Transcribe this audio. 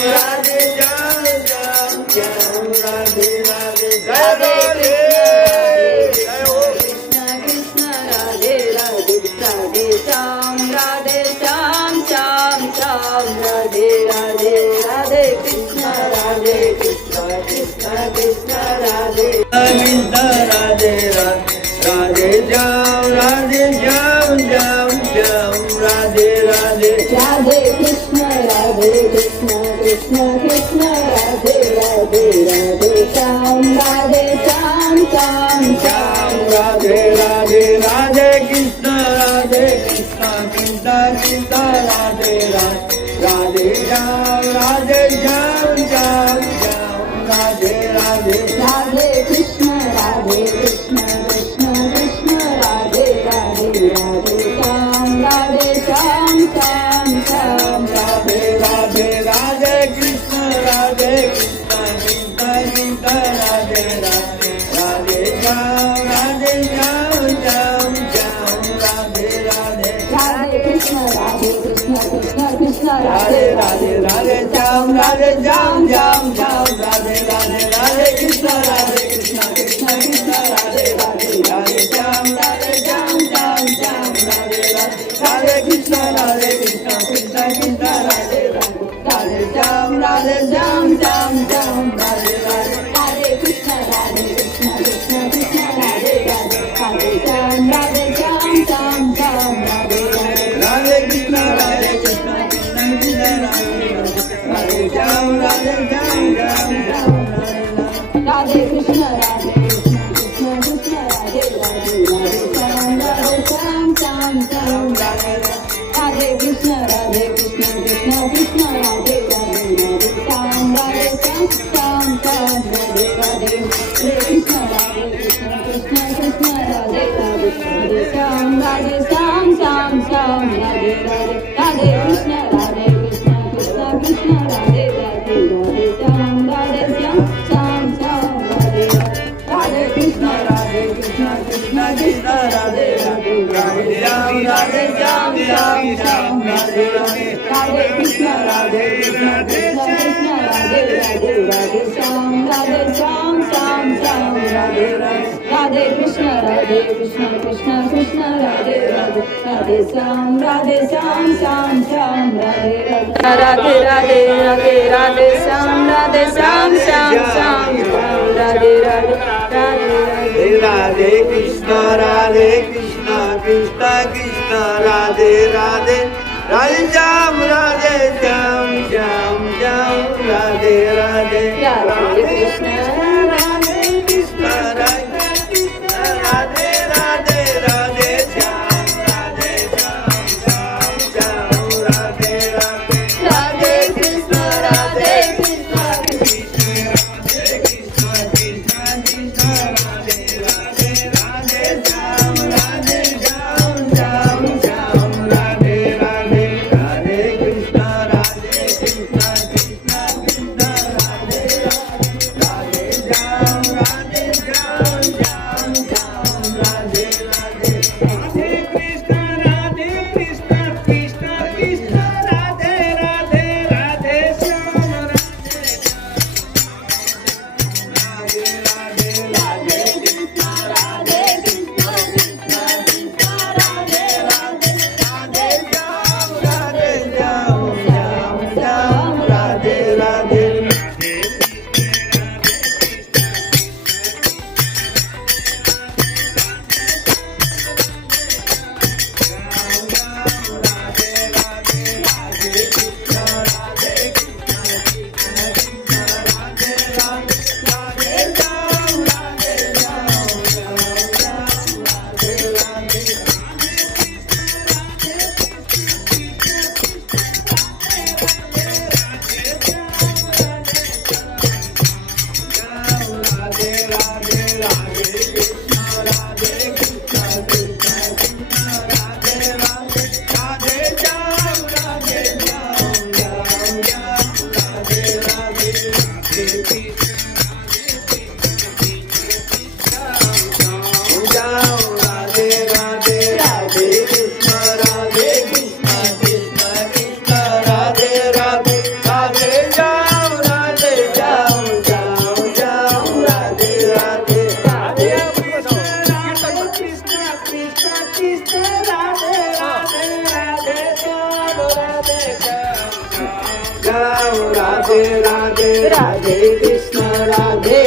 राधे श्याम श्याम श्याम राधे राधे जय राधे जय हो कृष्ण कृष्ण राधे राधे राधे श्याम श्याम श्याम राधे राधे राधे कृष्ण कृष्ण कृष्ण कृष्ण राधे गोविंद राधे राधे राधे श्याम श्याम श्याम राधे राधे राधे कृष्ण कृष्ण कृष्ण कृष्ण राधे राधे राधे श्याम श्याम श्याम राधे राधे राधे कृष्ण कृष्ण कृष्ण राधे राधे राधे श्याम श्याम श्याम राधे राधे राधे कृष्ण कृष्ण कृष्ण कृष्ण राधे राधे राधे श्याम श्याम राधे राधे राधे कृष्ण कृष्ण कृष्ण राधे राधे राधे श्याम श्याम राधे राधे राधे कृष्ण कृष्ण कृष्ण राधे राधे राधे श्याम श्याम राधे राधे राधे कृष्ण कृष्ण कृष्ण राधे राधे राधे श्याम श्याम राधे राधे कृष्ण कृष्ण कृष्ण राधे राधे राधे श्याम श्याम राधे राधे राधे कृष्ण कृष्ण कृष्ण कृष्ण राधे राधे राधे श्याम श्याम राधे राधे राधे कृष्ण कृष्ण कृष्ण राधे श्याम राधे श्याम राधे कृष्ण कृष्ण कृष्ण कृष्ण राधे राधे राधे श्याम श्याम राधे कृष्ण कृष्ण कृष्ण कृष्ण राधे राधे राधे श्याम श्याम राधे राधे कृष्ण कृष्ण कृष्ण कृष्ण राधे राधे राधे श्याम श्याम राधे राधे राधे कृष्ण कृष्ण कृष्ण कृष्ण राधे राधे राधे श्याम श्याम राधे राधे कृष्ण कृष्ण कृष्ण कृष्ण राधे राधे राधे श्याम श्याम राधे राधे राधे कृष्ण कृष्ण कृष्ण कृष्ण राधे राधे राधे श्याम राधे राधे राधे कृष्ण कृष्ण कृष्ण राधे राधे राधे श्याम राधे राधे राधे राधे श्याम श्याम राधे राधे राधे कृष्ण कृष्ण कृष्ण राधे राधे राधे श्याम श्याम राधे राधे राधे कृष्ण राधे कृष्ण राधे राधे राधे श्याम श्याम राधे राधे राधे कृष्ण कृष्ण श्याम राधे राधे राधे कृष्ण राधे